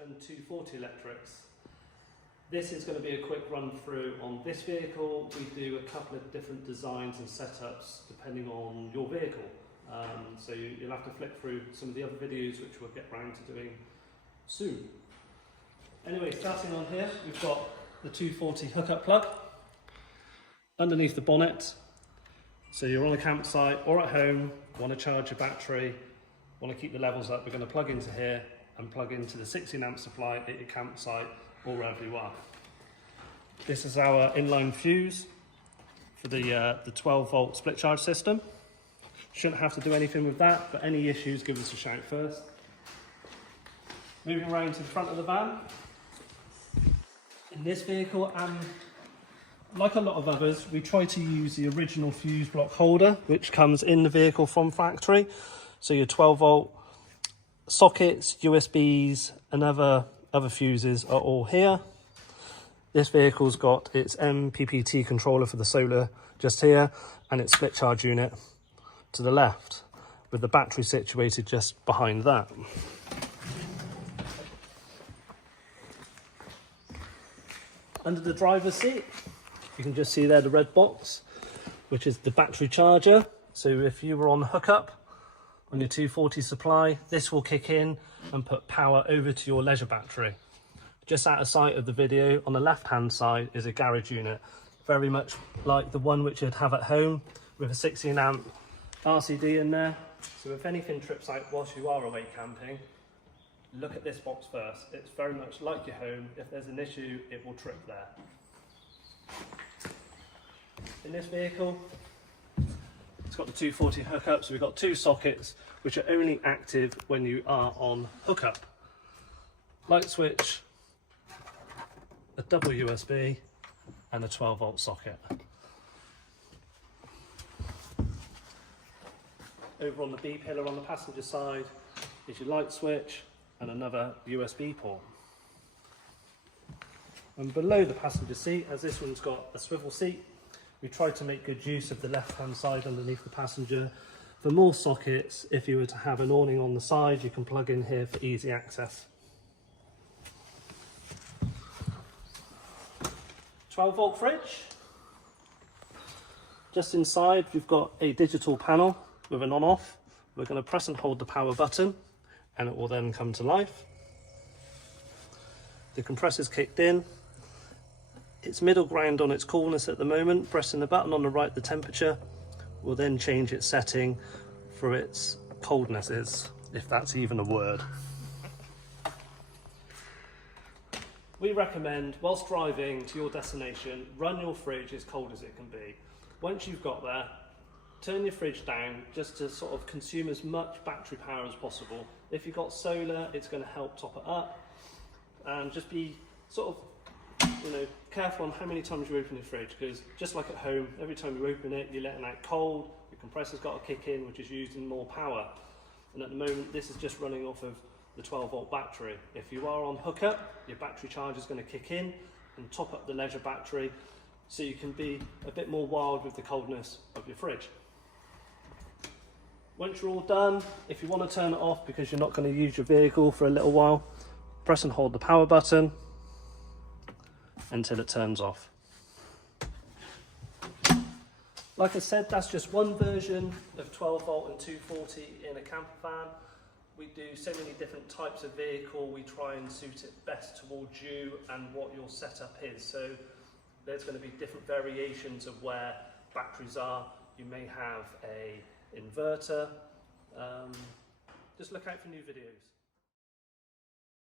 and 240 electrics. This is going to be a quick run through on this vehicle. We do a couple of different designs and setups depending on your vehicle. So you'll have to flick through some of the other videos which we'll get round to doing soon. Anyway, starting on here, we've got the 240 hookup plug underneath the bonnet. So you're on a campsite or at home, want to charge your battery, want to keep the levels up, we're going to plug into here and plug into the 16 amp supply at your campsite or wherever you are. This is our inline fuse for the 12 volt split charge system. Shouldn't have to do anything with that, but any issues, give us a shout first. Moving around to the front of the van. In this vehicle, like a lot of others, we try to use the original fuse block holder, which comes in the vehicle from factory. So your 12 volt sockets, USBs, and other fuses are all here. This vehicle's got its MPPT controller for the solar just here, and its split charge unit to the left, with the battery situated just behind that. Under the driver's seat, you can just see there the red box, which is the battery charger. So if you were on hookup on your 240 supply, this will kick in and put power over to your leisure battery. Just out of sight of the video, on the left hand side is a garage unit, very much like the one which you'd have at home, with a 16 amp RCD in there. So if anything trips out whilst you are away camping, look at this box first. It's very much like your home. If there's an issue, it will trip there. In this vehicle, it's got the 240 hookup, so we've got two sockets which are only active when you are on hookup. Light switch, a double USB, and a 12 volt socket. Over on the B pillar on the passenger side is your light switch and another USB port. And below the passenger seat, as this one's got a swivel seat, we tried to make good use of the left-hand side underneath the passenger. For more sockets, if you were to have an awning on the side, you can plug in here for easy access. 12 volt fridge. Just inside, we've got a digital panel with an on-off. We're going to press and hold the power button and it will then come to life. The compressor's kicked in. It's middle ground on its coolness at the moment. Pressing the button on the right, the temperature will then change its setting for its coldnesses, if that's even a word. We recommend, whilst driving to your destination, run your fridge as cold as it can be. Once you've got there, turn your fridge down just to sort of consume as much battery power as possible. If you've got solar, it's going to help top it up. And just be sort of, careful on how many times you open your fridge, because just like at home, every time you open it, you're letting out cold, your compressor's got to kick in, which is using more power. And at the moment, this is just running off of the 12 volt battery. If you are on hookup, your battery charge is going to kick in and top up the leisure battery, so you can be a bit more wild with the coldness of your fridge. Once you're all done, if you want to turn it off because you're not going to use your vehicle for a little while, press and hold the power button until it turns off. Like I said, that's just one version of 12 volt and 240 in a camper van. We do so many different types of vehicle. We try and suit it best towards you and what your setup is. So there's going to be different variations of where batteries are. You may have a inverter. Just look out for new videos.